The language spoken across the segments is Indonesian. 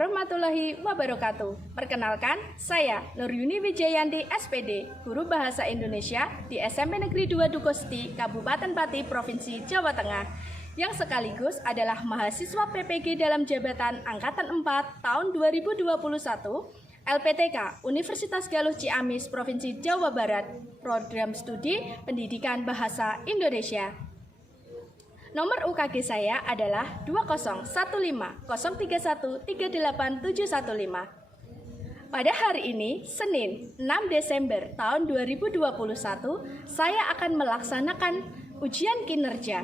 warahmatullahi wabarakatuh. Perkenalkan, saya Nuryuni Wijayanti SPD, Guru Bahasa Indonesia di SMP Negeri 2 Dukuhsti, Kabupaten Pati, Provinsi Jawa Tengah, yang sekaligus adalah mahasiswa PPG dalam jabatan Angkatan 4 tahun 2021, LPTK Universitas Galuh Ciamis, Provinsi Jawa Barat, Program Studi Pendidikan Bahasa Indonesia. Nomor UKG saya adalah 2015031387115. Pada hari ini, Senin 6 Desember tahun 2021, saya akan melaksanakan ujian kinerja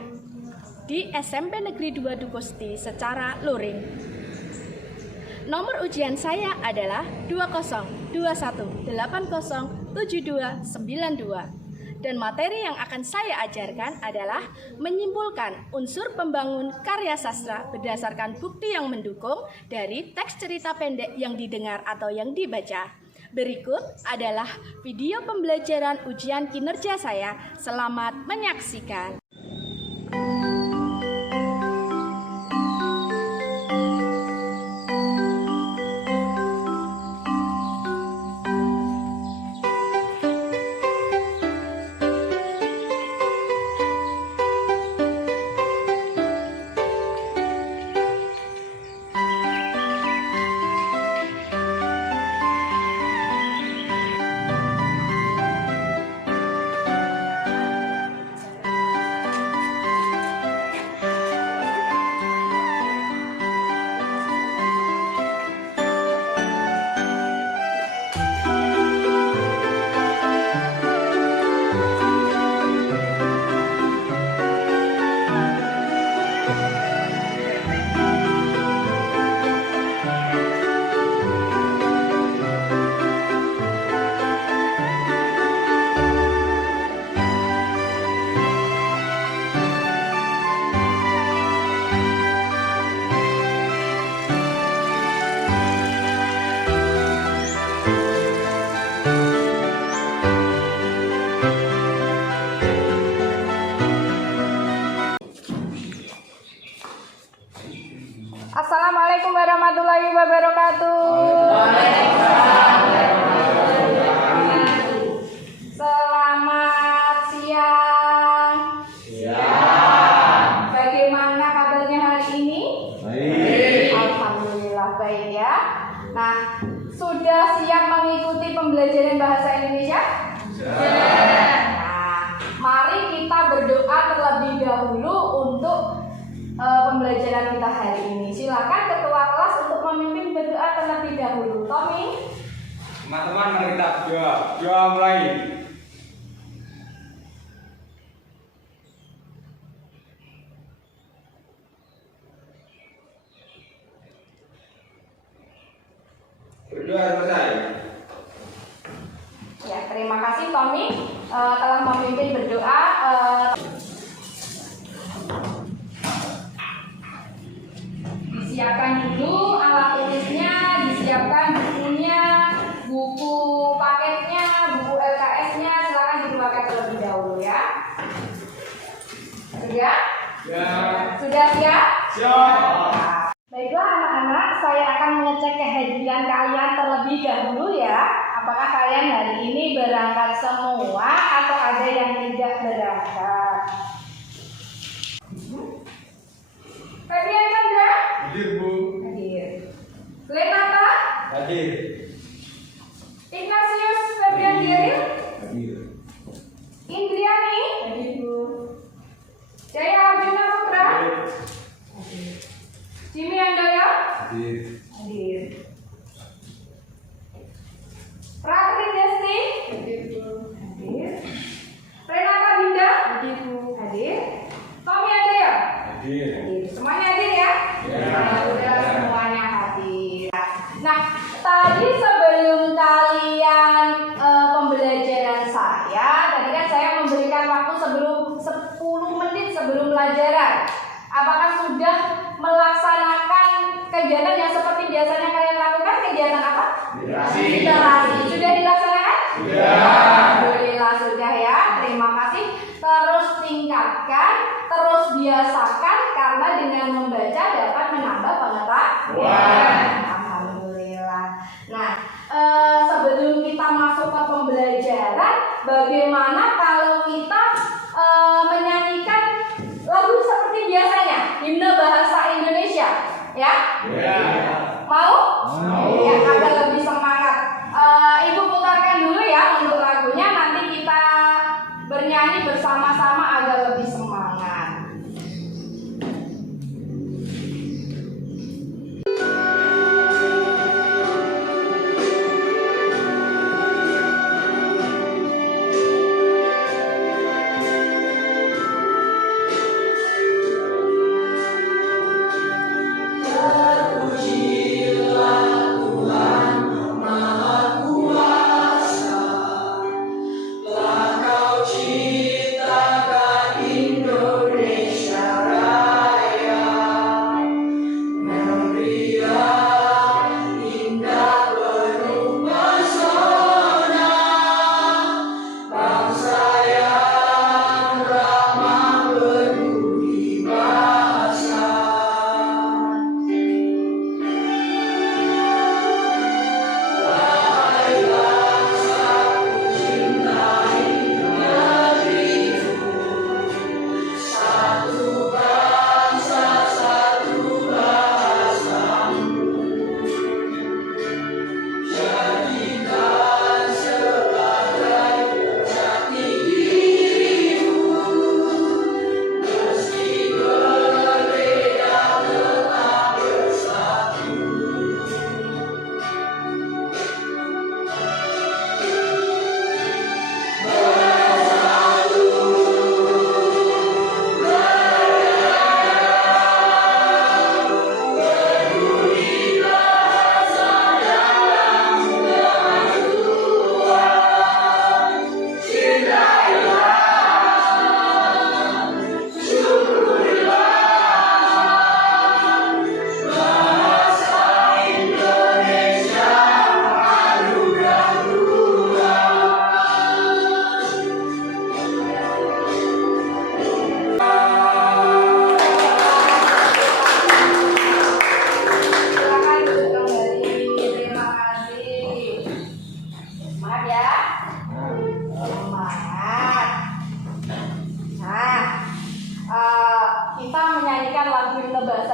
di SMP Negeri 2 Dukuhsti secara luring. Nomor ujian saya adalah 20218072292. Dan materi yang akan saya ajarkan adalah menyimpulkan unsur pembangun karya sastra berdasarkan bukti yang mendukung dari teks cerita pendek yang didengar atau yang dibaca. Berikut adalah video pembelajaran ujian kinerja saya. Selamat menyaksikan. Assalamualaikum warahmatullahi wabarakatuh. Selamat siang. Bagaimana kabarnya hari ini? Baik. Alhamdulillah baik ya. Nah, sudah siap mengikuti pembelajaran bahasa Indonesia? Nah, mari kita berdoa terlebih dahulu untuk pembelajaran kita hari ini. Silakan ketua kelas untuk memimpin berdoa terlebih dahulu. Tommy. Teman-teman, mari kita doa mulai. Berdoa selesai. Ya, terima kasih Tommy telah memimpin berdoa. Disiapkan dulu alat tulisnya, disiapkan bukunya, buku paketnya, buku LKS-nya, silakan dipakai terlebih dahulu ya. Sudah? Ya. Sudah siap? Siap. Baiklah anak-anak, saya akan mengecek kehadiran kalian terlebih dahulu ya. Apakah kalian hari ini berangkat semua atau ada yang tidak berangkat? Febrian Chandra? Hadir, Bu. Hadir. Lenata? Hadir. Ignatius Febrian Gieril? Hadir. Indriani? Hadir, Bu. Jaya Arjuna Putra? Hadir. Jimmy Andaya? Hadir. Hadir. Ratri Desti? Hadir, Bu. Hadir. Renata Dinda? Hadir, Bu. Hadir. Tommy Andaya? Hadir. Hadir. Semuanya hadir ya? Ya. Sudah semuanya hadir. Nah, tadi sebelum kalian pembelajaran saya, tadi kan saya memberikan waktu sebelum 10 menit sebelum pelajaran. Apakah sudah melaksanakan kegiatan yang seperti biasanya kalian lakukan? Kegiatan apa? Literasi. Sudah dilaksanakan? Sudah. Alhamdulillah sudah ya. Terima kasih. Terus tingkatkan, terus biasakan karena dengan membaca dapat menambah pengetahuan. bagaimana kalau kita menyanyikan lagu seperti biasanya, himne bahasa Indonesia, ya? Mau? Ya, agar lebih semangat. Ibu putarkan dulu ya untuk lagunya, nanti kita bernyanyi bersama-sama agar lebih semangat.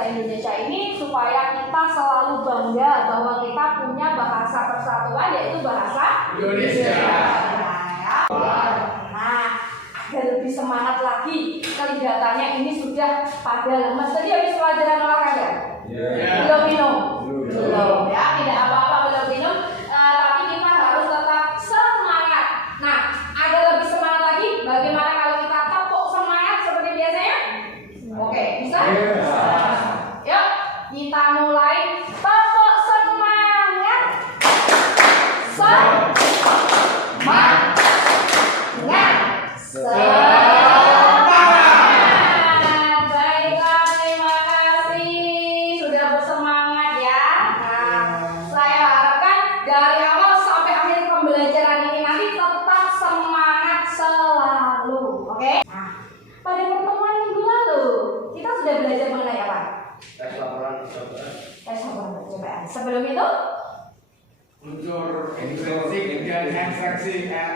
Indonesia ini supaya kita selalu bangga bahwa kita punya bahasa persatuan, yaitu bahasa Indonesia. Nah, agar lebih semangat lagi, kelihatannya ini sudah pada lemas. Tadi habis pelajaran olahraga? Belum minum? Belum ya, tidak apa-apa belum minum, tapi kita harus tetap semangat. Nah, agar lebih semangat lagi, bagaimana kalau kita tepuk semangat seperti biasanya? Oke, bisa? Yuk, kita mulai tepuk semangat. Semangat. Baiklah, terima kasih sudah bersemangat ya. Nah, saya harapkan dari awal sampai akhir pembelajaran ini nanti tetap semangat selalu. Oke? Nah, pada pertemuan minggu lalu kita sudah belajar mengenai apa? Tes laporan percobaan. Sebelum itu unsur intrinsik dan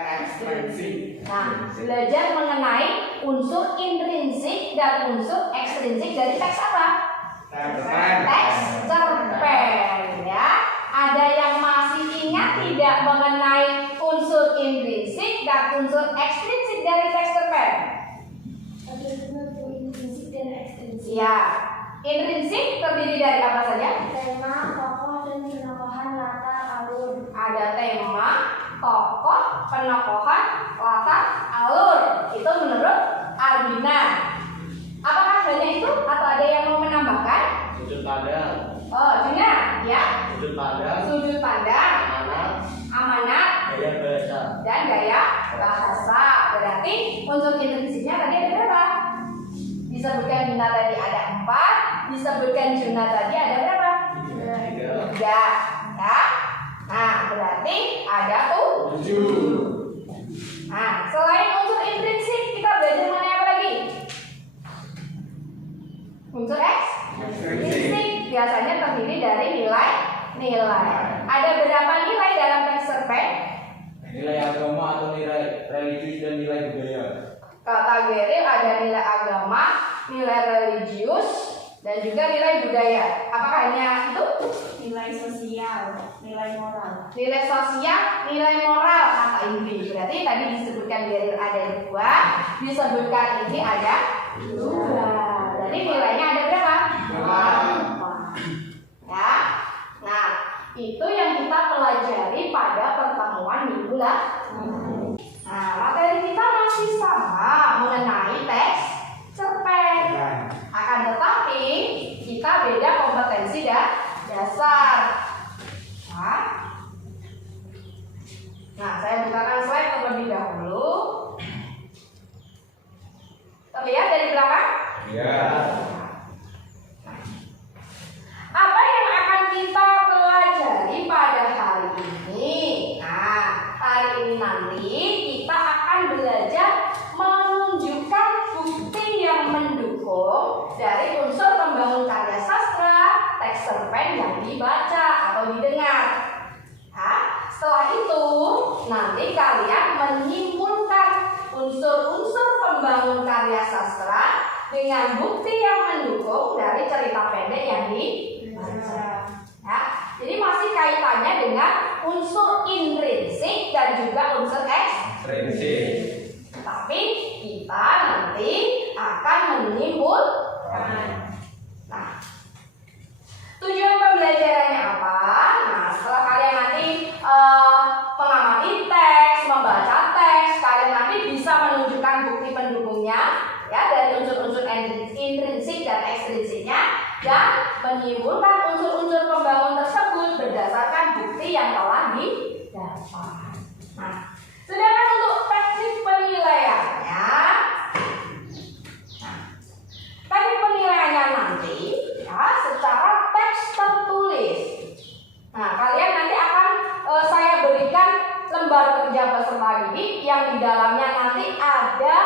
ekstrinsik. Nah, belajar mengenai unsur intrinsik dan unsur ekstrinsik dari teks apa? Teks cerpen ya. Ada yang masih ingat tidak mengenai unsur intrinsik dan unsur ekstrinsik dari teks cerpen? Ada intrinsik dan ekstrinsik. Ya. Intrinsik terdiri dari apa saja? Tema, tokoh, dan penokohan latar alur. Ada tema, tokoh, penokohan, latar, alur. Itu menurut Ardina. Apakah hanya itu atau ada yang mau menambahkan? Sudut pandang. Oh, Juna, ya. Sudut pandang. Sudut pandang, amanat, Gaya bahasa. dan gaya bahasa. Berarti unsur intrinsiknya tadi ada berapa? Disebutkan Juna tadi ada 4, disebutkan Juna tadi ada berapa? 3. Ya. Nah, berarti ada 7. Nah, selain unsur intrinsik, kita belajar mengenai apa lagi? Unsur ekstrinsik biasanya terdiri dari nilai. Ada berapa nilai dalam teks cerpen? Nilai agama atau nilai religius dan nilai budaya. Kategori ada nilai agama, nilai religius, dan juga nilai budaya. Apakah hanya itu? Nilai sosial, nilai moral. Nilai sosial, nilai moral kata Indri. Berarti tadi disebutkan dari ada 2, disebutkan ini ada 2. Jadi nilainya ada berapa? 2. Ya. Nah, itu yang kita pelajari pada pertemuan minggu lalu. Nah, materi kita masih sama mengenai teks cerpen. Akan tetapi kita beda kompetensi dasar. Nah, saya bukakan slide terlebih dahulu. Terlihat dari belakang? Ya. Apa yang akan kita pelajari pada hari ini? Nah, hari ini nanti kita akan belajar menunjukkan bukti yang mendukung dari unsur pembangun karya sastra, teks cerpen yang dibaca atau didengar. Nah, setelah itu nanti kalian menyimpulkan unsur-unsur pembangun karya sastra dengan bukti yang mendukung dari cerita pendek yang dibaca. Ya, jadi masih kaitannya dengan unsur intrinsik dan juga unsur ekstrinsik. Tapi kita nanti akan menyimpulkan. Nah, tujuan pembelajarannya apa? Nah, setelah kalian nanti mengamati teks, membaca teks, kalian nanti bisa menunjukkan bukti pendukungnya, ya, dari unsur-unsur intrinsik dan ekstrinsiknya, dan menyimpulkan unsur-unsur pembangun tersebut berdasarkan bukti yang telah didapat. Nah, sedangkan untuk teknik penilaiannya, teknik penilaiannya nanti ya secara teks tertulis. Nah, kalian nanti akan saya berikan lembar kerja peserta didik yang di dalamnya nanti ada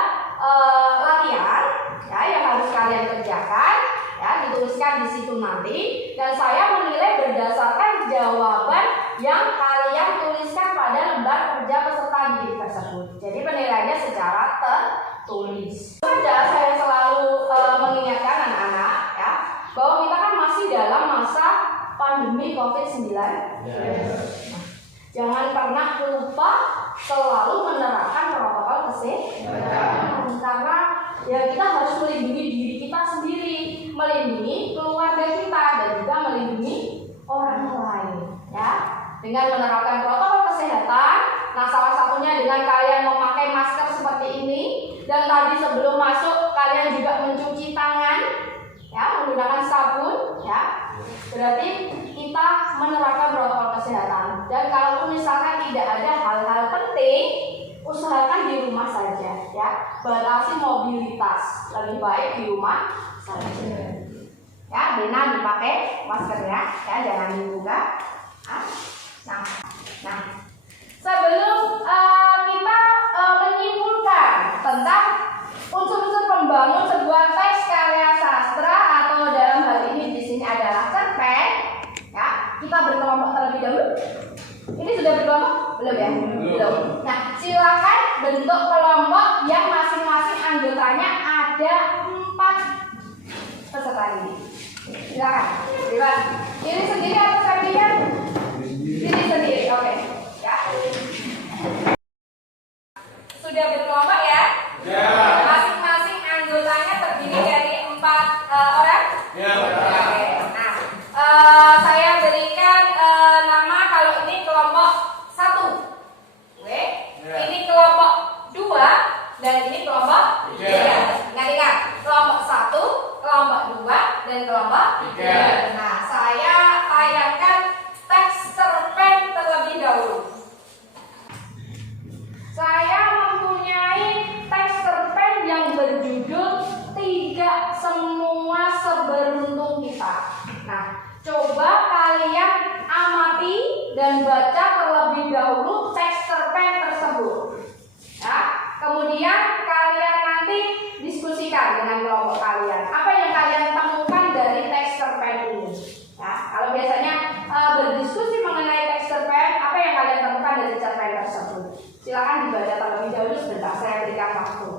latihan ya yang harus kalian kerjakan, ya dituliskan di situ nanti, dan saya menilai berdasarkan jawaban yang kalian tuliskan pada lembar kerja peserta didik tersebut. Jadi penilaiannya secara tertulis. Saya selalu mengingatkan anak-anak ya bahwa kita kan masih dalam masa pandemi COVID-19. Jangan pernah lupa selalu menerapkan protokol kesehatan, karena ya kita harus melindungi diri kita sendiri, melindungi keluarga kita, dan juga melindungi orang lain. Ya, dengan menerapkan protokol kesehatan. Nah, salah satunya dengan kalian memakai masker seperti ini, dan tadi sebelum masuk kalian juga mencuci tangan, ya menggunakan sabun, ya. Berarti kita menerapkan protokol kesehatan. Dan kalau misalkan tidak ada hal-hal penting, usahakan di rumah saja, ya. Batasi mobilitas, lebih baik di rumah saja. Ya, benar dipakai maskernya, ya jangan dibuka. Nah, sebelum kita menyimpulkan tentang unsur-unsur pembangun sebuah teks karya sastra atau dalam hal ini di sini adalah cerpen, ya kita berkelompok terlebih dahulu. Ini sudah berkelompok belum ya? Belum. Nah, silakan bentuk kelompok yang masing-masing anggotanya ada 4 peserta didik. Silakan. Bebas. Ini sendiri atau kalian? Ini sendiri. Oke. Ya. Sudah berkelompok ya? Ya. Masing-masing anggotanya terdiri dari 4 orang? Ya. Oke. Nah, saya berikan nama kalau ini kelompok 1. Oke. Ya. Ini kelompok 2 dan ini kelompok 3. Ya. Ingat-ingat, kelompok 1, kelompok 2 dan kelompok 3. Nah, saya tayangkan teks cerpen terlebih dahulu. Saya mempunyai teks cerpen yang berjudul Tiga Semua Seberuntung Kita. Nah, coba kalian amati dan baca terlebih dahulu teks cerpen tersebut. Ya, kemudian kalian nanti diskusikan dengan kelompok kalian. Apa yang kalian temukan dari teks cerpen ini? Ya, kalau biasanya berdiskusi mengenai teks cerpen, apa yang kalian temukan dari cerpen tersebut? Silakan dibaca terlebih dahulu sebentar, saya berikan waktu.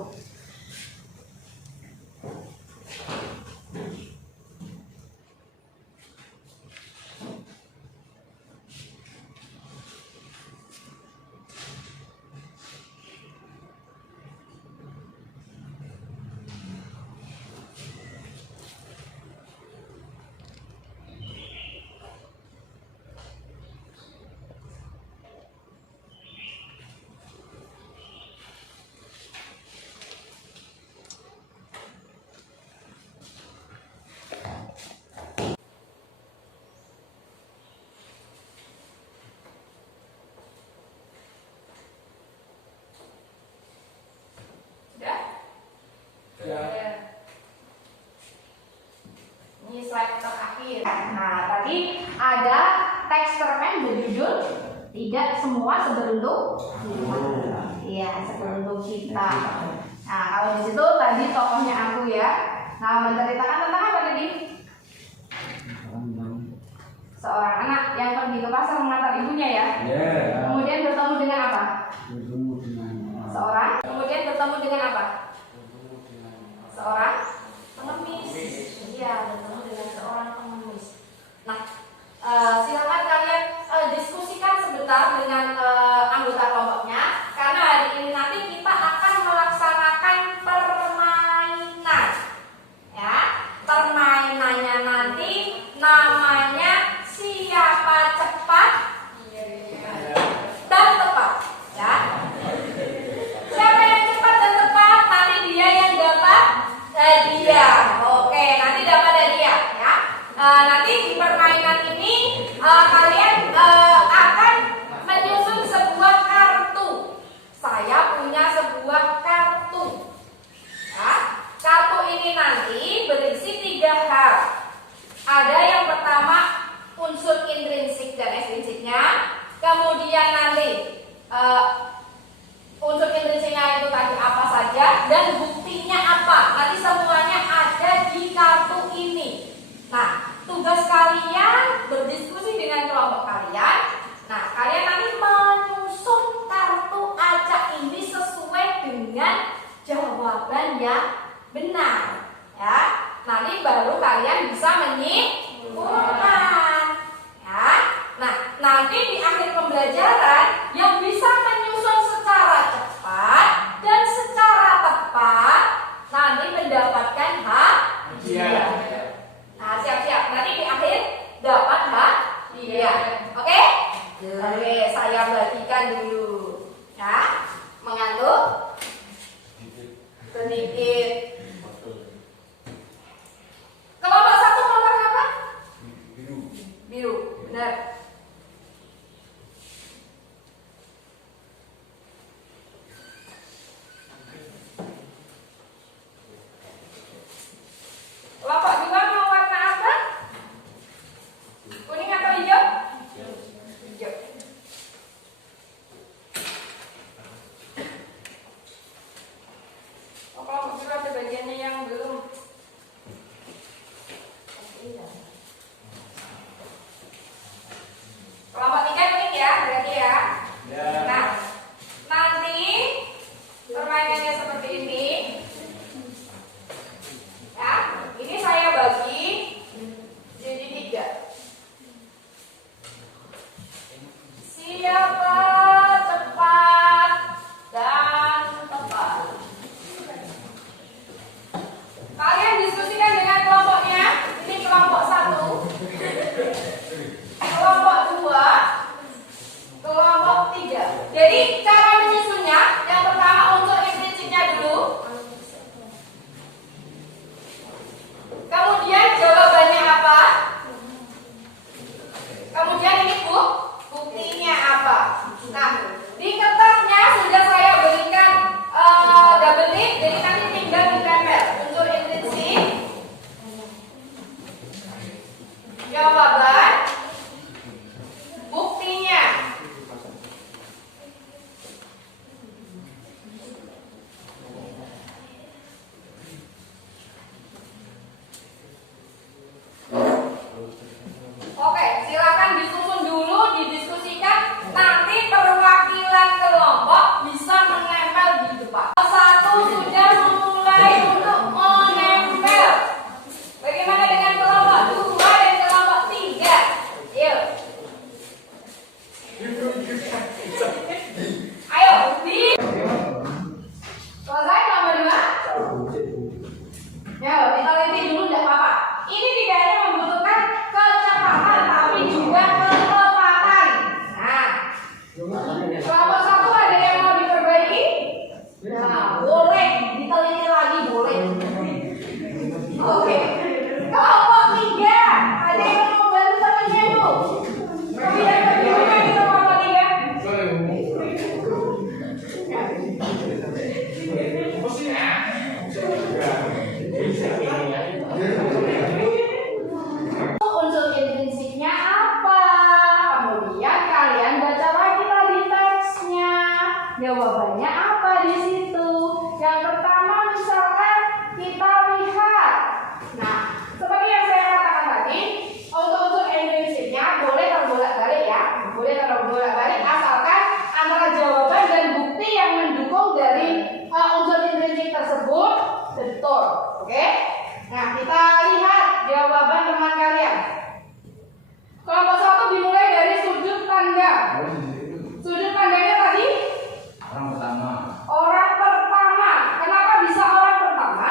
Ini slide terakhir. Nah, tadi ada teks cerpen berjudul Tidak Semua Seberuntung Kita. Iya, seberuntung kita. Nah, kalau di situ tadi tokohnya aku ya. Nah, menceritakan tentang apa tadi? Seorang anak yang pergi ke pasar mengantar ibunya ya. Kemudian bertemu dengan apa? Seorang. Kemudian bertemu dengan apa? Seorang pengemis. Iya, bertemu dengan seorang pengemis. Nah, silakan kalian diskusikan sebentar dengan anggota kelompoknya, karena hari ini nanti kita akan melaksanakan permainan. Ya, permainannya nanti namanya siapa cepat dan tepat. Ya. Siapa yang cepat dan tepat, nanti dia yang dapat hadiah. Oke, nanti dapat hadiah ya. Nanti di permainan ini kalian akan menyusun sebuah kartu. Saya punya sebuah kartu. Ya. Kartu ini nanti berisi 3 hal. Ada yang pertama unsur intrinsik dan ekstrinsiknya. Kemudian nanti unsur intrinsiknya itu tadi apa saja dan buktinya apa. Nanti semuanya ada di kartu ini. Nah, tugas kalian berdiskusi dengan kelompok kalian. Nah, kalian nanti menyusun kartu acak ini sesuai dengan jawaban yang benar. Ya, nanti baru kalian bisa menyimpulkan. Ya, nah nanti di akhir pembelajaran yang bisa menyusun secara cepat dan secara tepat nanti mendapatkan hadiah. Nah, siap-siap. Nanti di akhir dapat hadiah. Oke? Oke, saya bagikan dulu. Ya, mengantuk sedikit. Kelompok 1 kelompok apa? Biru. Benar. Kelompok 2 mau warna apa? Kuning atau hijau? Hijau. Oh, kelompok biru ada bagiannya yang belum. Kelompok 3 kuning ya, berarti ya. Nah, nanti permainannya seperti ini. Ya, ini saya bagi jadi 3. Siapa cepat dan tepat. Kalian diskusikan dengan kelompoknya. Ini kelompok 1, kelompok 2, kelompok 3. Jadi cara menyusunnya, yang pertama unsur intrinsiknya dulu. Kemudian jawabannya apa? Kemudian ini buktinya apa? Nah, di kertasnya sudah saya berikan double tick, jadi nanti tinggal ditempel unsur intrinsik, jawaban, buktinya. Oke, silakan disusun dulu, didiskusikan. Nanti perwakilan Kelompok satu ada yang mau diperbaiki? Nah, boleh diteliti lagi, boleh. Oke. Kelompok tiga ada yang mau bantu temannya bu? Kemudian bagaimana di kelompok tiga? Unsur intrinsiknya apa? Kemudian kalian baca lagi tadi teksnya. Jawabannya apa di situ? Yang pertama misalkan kita lihat. Nah, seperti yang saya katakan tadi, untuk unsur intrinsiknya boleh terbolak-balik ya. Boleh terbolak-balik asalkan antara jawaban dan bukti yang mendukung dari unsur intrinsik tersebut betul. Oke? Nah, kita lihat jawaban teman kalian. Kelompok satu dimulai dari sudut pandang. Sudut pandangnya tadi Orang pertama. orang pertama. Kenapa bisa orang pertama?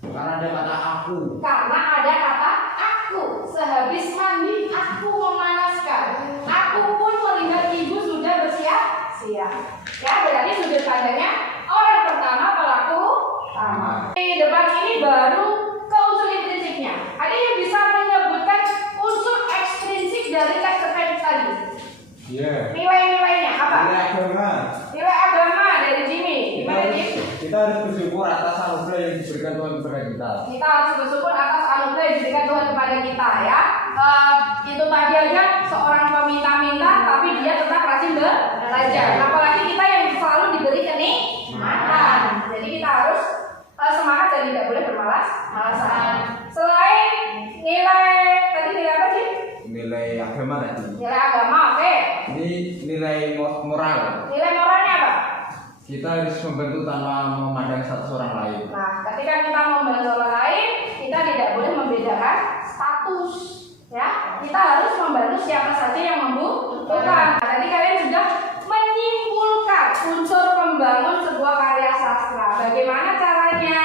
Karena ada kata aku. Karena ada kata aku. Sehabis mandi aku memanaskan. Aku pun melihat ibu sudah bersiap-siap. Ya, berarti sudut pandangnya orang pertama, pelaku utama. Di depan ini baru ke unsur intrinsiknya. Ada yang bisa menyebutkan unsur ekstrinsik dari teks terkait tadi? Iya. Nilai-nilainya apa? Nilai agama. Nilai agama dari Jimmy. Gimana Jim? Kita harus bersyukur atas anugerah yang diberikan Tuhan kepada kita. Kita harus bersyukur atas anugerah yang diberikan Tuhan kepada kita ya. Itu tadi aja seorang peminta-minta tapi dia tetap rajin belajar. Apalagi kita yang selalu diberi kenikmatan. Jadi kita harus semangat dan tidak boleh bermalas-malasan. Selain nilai tadi nilai apa sih? Nilai agama tadi. Nilai agama, oke. Ini nilai moral. Nilai moralnya apa? Kita harus membantu tanpa memandang satu orang lain. Nah, ketika kita membantu orang lain, kita tidak boleh membedakan status. Ya, kita harus membantu siapa saja yang membutuhkan. Nah, tadi kalian sudah menyimpulkan unsur pembangun sebuah karya sastra. Bagaimana caranya?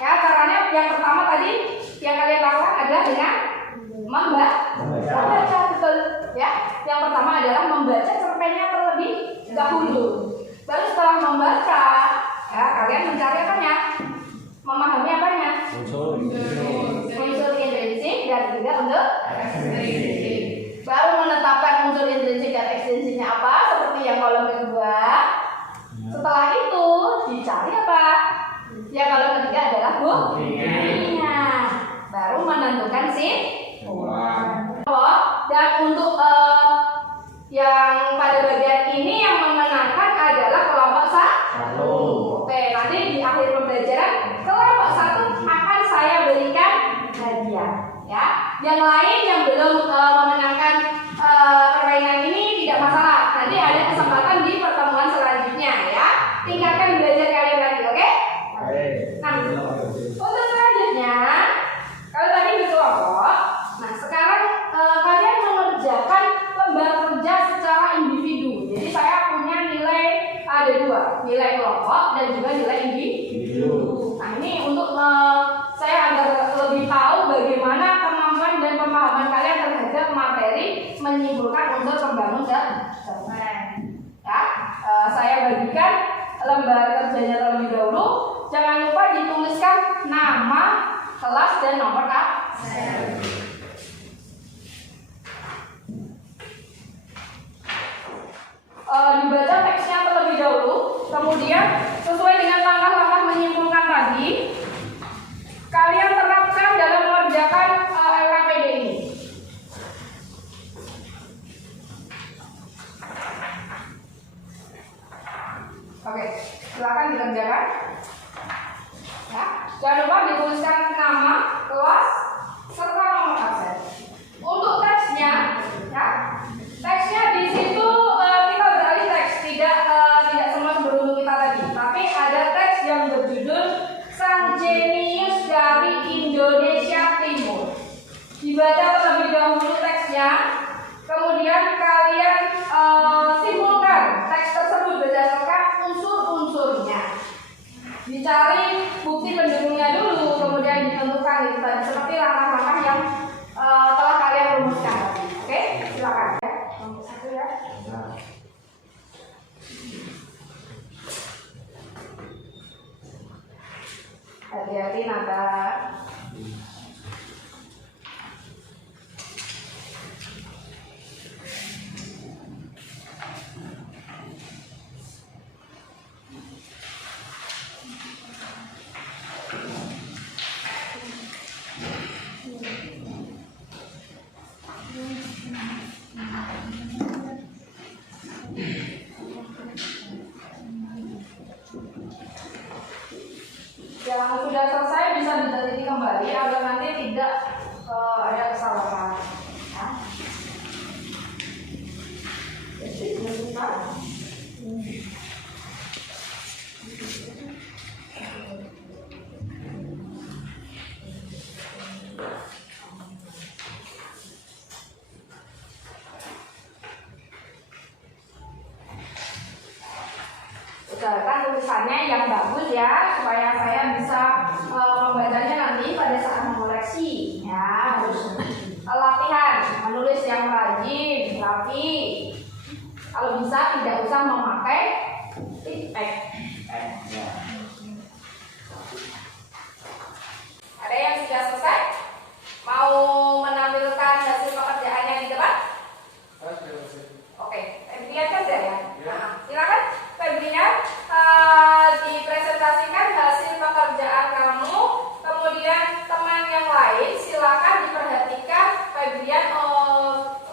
Ya, caranya yang pertama tadi yang kalian lakukan adalah dengan membaca, betul. Ya, yang pertama adalah membaca cerpennya terlebih dahulu. Baru setelah membaca, ya kalian mencari apanya? Memahami apanya? Unsur intrinsik dan juga unsur ekstrinsik. Baru menetapkan unsur intrinsik dan ekstrinsiknya apa? Seperti yang kolom kedua. Setelah itu dicari apa? Ya kolom ketiga adalah buktinya. Baru menentukan dan untuk yang pada bagian ini yang memenangkan adalah kelompok satu. Oke, nanti di akhir pembelajaran kelompok satu akan saya berikan hadiah. Ya, yang lain yang belum memenangkan permainan ini tidak masalah. Nanti ada kesempatan di pertemuan selanjutnya ya. Tingkatkan belajar kalian lagi, oke? Nah, untuk selanjutnya, kalau tadi di kelompok, nah sekarang kalian mengerjakan lembar kerja secara individu. Jadi saya punya nilai ada dua, nilai kelompok dan juga nilai individu. Nah ini untuk saya agar lebih tahu bagaimana kemampuan dan pemahaman kalian terhadap materi menyimpulkan unsur pembangun cerpen. Ya, saya bagikan lembar kerjanya terlebih dahulu. Jangan lupa dituliskan nama, kelas dan nomor absen. Dibaca teksnya terlebih dahulu, kemudian sesuai dengan langkah-langkah menyimpulkan tadi, kalian terapkan dalam mengerjakan LKPD ini. Oke, silakan dikerjakan. Ya, jangan lupa dituliskan nama, kelas, serta nomor absen. Untuk teksnya, ya, teksnya di situ kita beralih teks, tidak semua sebelum kita tadi, tapi ada teks yang berjudul Sang Jenius dari Indonesia Timur. Dibaca terlebih dahulu teksnya, kemudian kalian simpulkan teks tersebut berdasarkan unsur-unsurnya. Dicari bukti pendukungnya dulu, kemudian ditentukan gitu tadi, seperti langkah-langkah yang telah kalian rumuskan. Oke, silakan. Nomor satu ya. Yang sudah selesai bisa diteliti kembali agar nanti tidak ada kesalahan. Ya. Jadi menentukan. Usahakan tulisannya yang bagus ya, supaya saya bisa membacanya nanti pada saat mengoreksi. Ya, harus latihan menulis yang rajin, rapi. Kalau bisa tidak usah memakai titik. Ada yang sudah selesai? Mau menampilkan hasil pekerjaannya di depan? Oke, Febrian kerja ya? Nah, silakan Febrian dipresentasikan hasil pekerjaan kamu. Kemudian teman yang lain silakan diperhatikan Febrian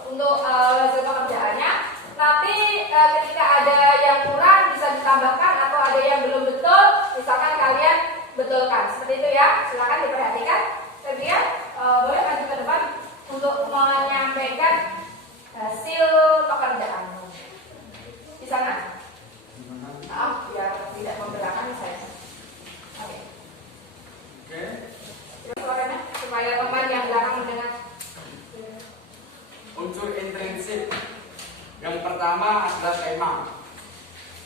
untuk hasil pekerjaannya. Nanti ketika ada yang kurang bisa ditambahkan atau ada yang belum betul, misalkan kalian betulkan. Seperti itu ya. Silakan diperhatikan. Febrian boleh maju ke depan untuk menyampaikan hasil pekerjaanmu. Di sana. Maaf, biar tidak membelakang saya. Oke. Suaranya supaya teman yang belakang mendengar. Unsur intrinsik. Yang pertama adalah tema.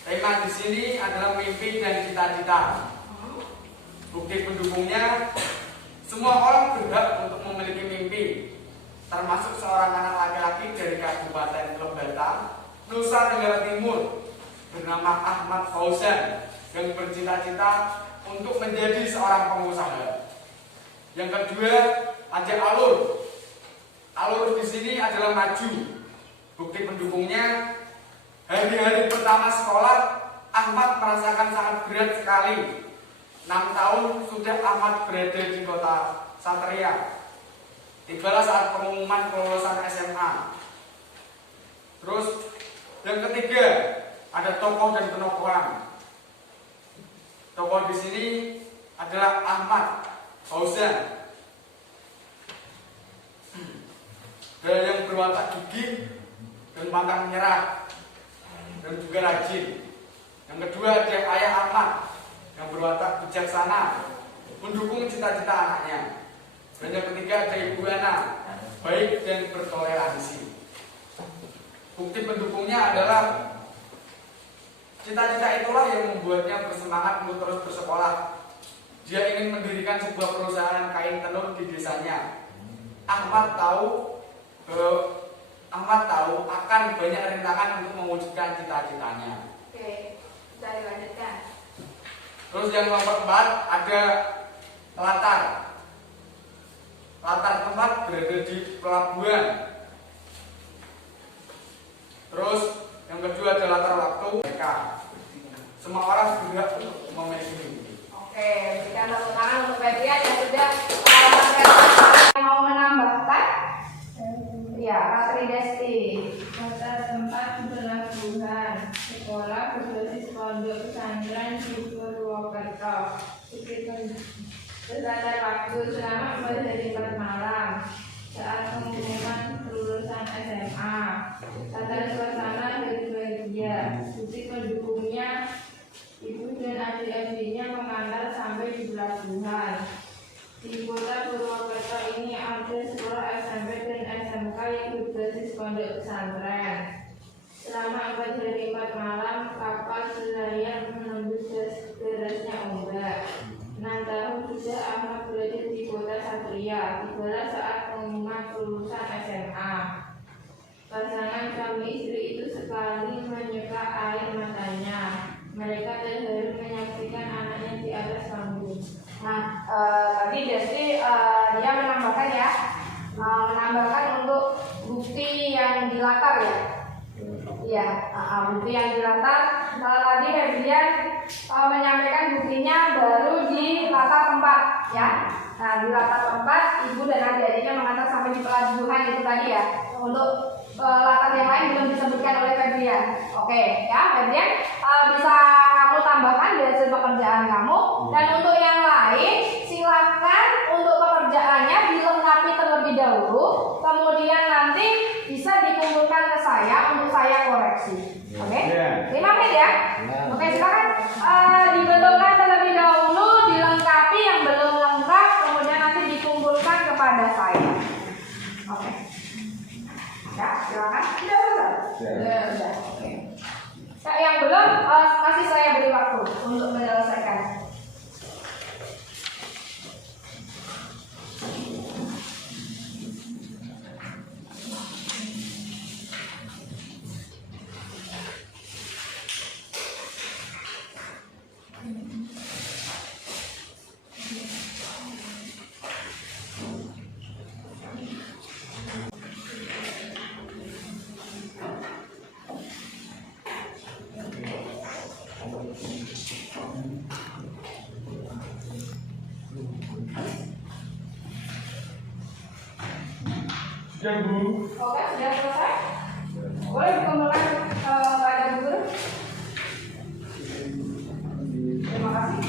Tema di sini adalah mimpi dan cita-cita. Bukti pendukungnya, semua orang berhak untuk memiliki mimpi, termasuk seorang anak laki-laki dari Kabupaten Lebata, Nusa Tenggara Timur, bernama Ahmad Fauzan, yang bercita-cita untuk menjadi seorang pengusaha. Yang kedua, ada Alur. Alur di sini adalah maju. Bukti pendukungnya, hari-hari pertama sekolah, Ahmad merasakan sangat berat sekali. 6 tahun sudah Ahmad berada di kota Satria. Tibalah saat pengumuman kelulusan SMA. Terus yang ketiga, ada tokoh dan penokohan. Tokoh di sini adalah Ahmad Fauzan. Dan yang berwatak gigih dan pantang menyerah dan juga rajin. Yang kedua ada ayah Ahmad yang berwatak bijaksana, mendukung cita-cita anaknya. Dan yang ketiga ada ibu Ana, baik dan bertoleransi. Bukti pendukungnya adalah cita-cita itulah yang membuatnya bersemangat untuk terus bersekolah. Dia ingin mendirikan sebuah perusahaan kain tenun di desanya. Ahmad tahu akan banyak rintangan untuk mewujudkan cita-citanya. Oke, bisa dilanjutkan. Terus yang nomor 4 ada latar. Latar tempat berada di pelabuhan. Terus yang kedua ada latar waktu mereka. Semua orang berhak untuk memiliki mimpi. Oke, berikan tepuk tangan untuk Febrian yang sudah mau menambahkan. Ya, Ratri Desti. Kota tempat pelabuhan sekolah berbasis pondok pesantren di Purwokerto. Latar waktu selama 4 hari 4 malam saat pengumuman kelulusan SMA. Latar suasana dari bahagia. Bukti pendukungnya, ibu dan adik-adiknya mengantar sampai di pelabuhan. Di kota Purwokerto ini ada sekolah SMP dan SMK yang berbasis pondok pesantren. Selama 4 hari 4 malam, kapal nelayan menembus derasnya ombak. 6 tahun sudah Ahmad berada di kota Satria. Tibalah saat pengumuman kelulusan SMA. Pasangan suami istri itu sekali menyeka air matanya. Mereka terharu menyaksikan anaknya di atas panggung. Nah, tadi Desti dia menambahkan ya, menambahkan untuk bukti yang di latar ya. Iya, bukti yang di latar. Tadi Febrian menyampaikan buktinya baru di latar tempat ya. Nah, di latar tempat ibu dan adik-adiknya mengantar sampai di pelabuhan itu tadi ya. Untuk latar yang lain belum disebutkan oleh Febrian. Febrian. Oke, ya Febrian bisa kamu tambahkan di hasil pekerjaan kamu. Dan untuk yang lain, silakan untuk pekerjaannya dilengkapi terlebih dahulu, kemudian nanti bisa dikumpulkan ke saya untuk saya koreksi. Oke, 5 menit ya. Oke, silakan dibetulkan terlebih dahulu, dilengkapi yang belum lengkap, kemudian nanti dikumpulkan kepada saya. Oke. Ya, silakan. Sudah selesai? Sudah. Oke. Nah, yang belum kasih saya beri waktu untuk menyelesaikan. Sudah Bu. Oke, sudah selesai? Boleh dikumpulkan pada Bu Guru? Terima kasih.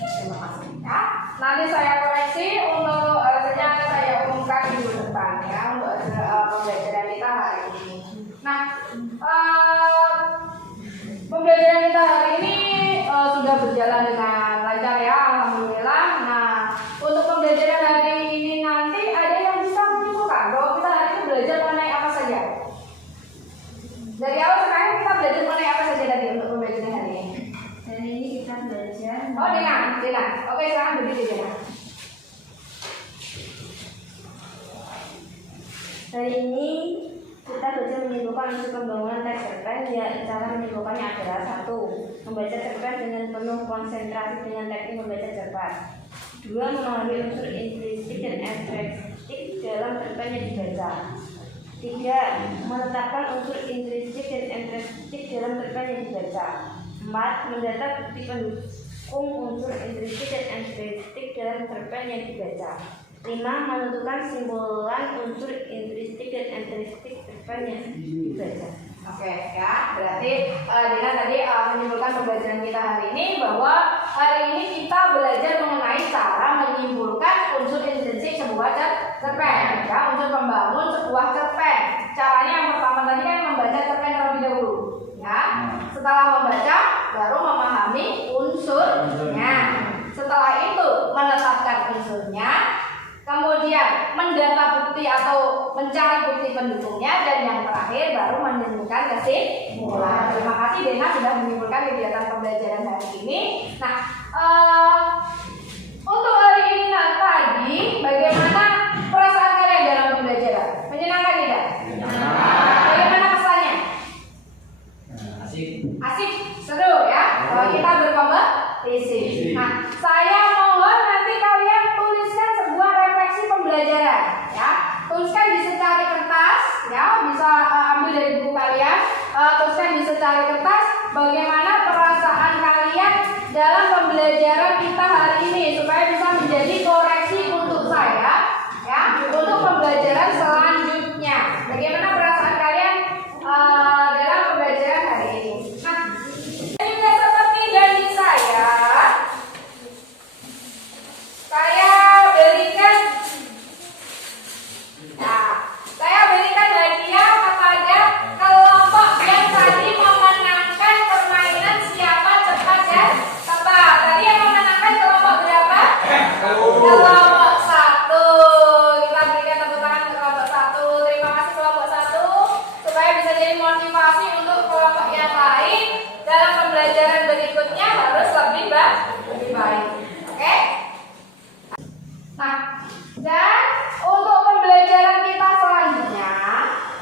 Terima kasih ya. Nanti saya koreksi untuk ternyata saya umumkan minggu depan ya untuk pembelajaran kita hari ini. Nah, pembelajaran kita hari ini sudah berjalan dengan lancar ya, alhamdulillah. Nah, untuk pembelajaran hari ini nanti ada yang bisa menyimpulkan bahwa kita hari ini belajar mengenai apa saja. Dari awal sekarang kita belajar mengenai apa saja tadi untuk pembelajaran hari ini. Hari ini kita belajar. Oh, Dina. Oke, sekarang berdiri Dina. Hari ini kita belajar menyimpulkan unsur pembangunan teks cerpen. Ya, cara menyimpulkannya adalah 1. Membaca cerpen dengan penuh konsentrasi dengan teknik membaca cepat. 2. Memahami unsur intrinsik dan ekstrinsi dalam cerpen yang dibaca. 3. Menetapkan unsur intrinsik dan ekstrinsi dalam cerpen yang dibaca. 4. Mendata bukti pendukung unsur intrinsik dan ekstrinsi dalam cerpen yang dibaca. 5. Menentukan simbolan unsur intrinsik dan ekstrinsi cerpen yang dibaca. Oke ya, berarti Dina tadi menyimpulkan pembelajaran kita hari ini bahwa hari ini kita belajar mengenai cara menyimpulkan unsur intrinsik sebuah cerpen, ya, unsur pembangun sebuah cerpen. Caranya yang pertama tadi kan membaca cerpen terlebih dahulu, ya. Setelah membaca, baru memahami unsurnya. Setelah itu menetapkan unsurnya. Kemudian mendata bukti atau mencari bukti pendukungnya, dan yang terakhir baru menentukan kesimpulan. Terima kasih Dena sudah menyimpulkan kegiatan pembelajaran hari ini. Nah, untuk hari ini tadi bagaimana perasaan kalian dalam pembelajaran? Menyenangkan tidak? Bagaimana kesannya? Asik, seru ya. Kita berkompetisi. Nah, saya mohon nanti kalian tuliskan sebuah refleksi pembelajaran, ya. Tuliskan di secari kertas, ya. Bisa ambil dari buku kalian. Tuliskan di secari kertas bagaimana perasaan kalian dalam pembelajaran kita hari ini supaya bisa menjadi koreksi untuk saya, ya, untuk pembelajaran selanjutnya. Bagaimana perasaan kalian dalam pembelajaran hari ini? Nah, juga seperti janji saya berikan, saya berikan hadiah kepada kelompok yang tadi memenangkan permainan siapa cepat dan tebak. Tadi yang memenangkan kelompok berapa? Kelompok 1. Kita berikan tepuk tangan ke kelompok 1. Terima kasih kelompok 1 supaya bisa jadi motivasi untuk kelompok yang lain dalam pembelajaran berikutnya harus lebih baik. Oke? Nah, dan untuk pembelajaran kita selanjutnya,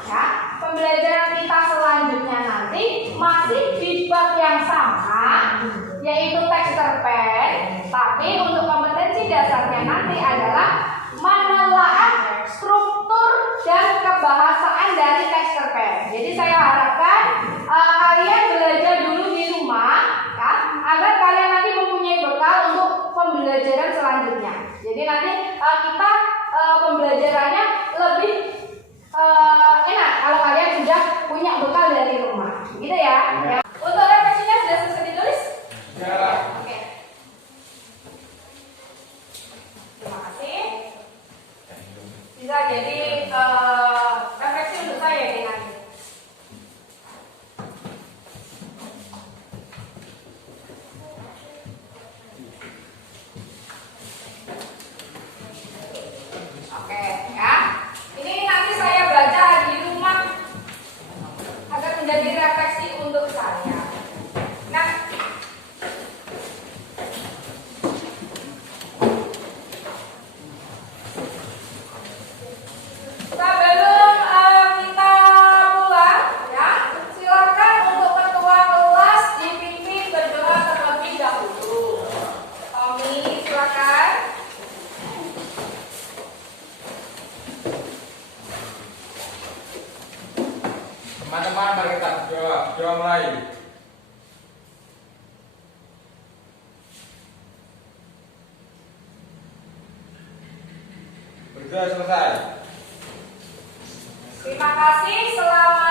ya, pembelajaran kita selanjutnya nanti masih di bab yang sama, yaitu teks cerpen. Tapi untuk kompetensi dasarnya nanti adalah menelaah struktur dan kebahasaan dari teks cerpen. Jadi saya harapkan kalian belajar dulu di rumah, ya, agar kalian nanti mempunyai bekal untuk pembelajaran selanjutnya. Jadi nanti kita pembelajarannya lebih enak kalau kalian sudah punya bekal dari rumah, gitu ya. Ya. Untuk refleksinya sudah selesai ditulis? Ya. Oke. Terima kasih. Bisa jadi refleksi untuk saya ini nanti. Oke, ya. Ini nanti saya baca di rumah agar menjadi refleksi untuk saya. Nah, sebelum kita pulang, ya, silakan untuk ketua kelas dipimpin berdoa terlebih dahulu. Tommy, silakan. Teman-teman, mari kita berdoa. Doa mulai. Berdoa selesai. Terima kasih. Selamat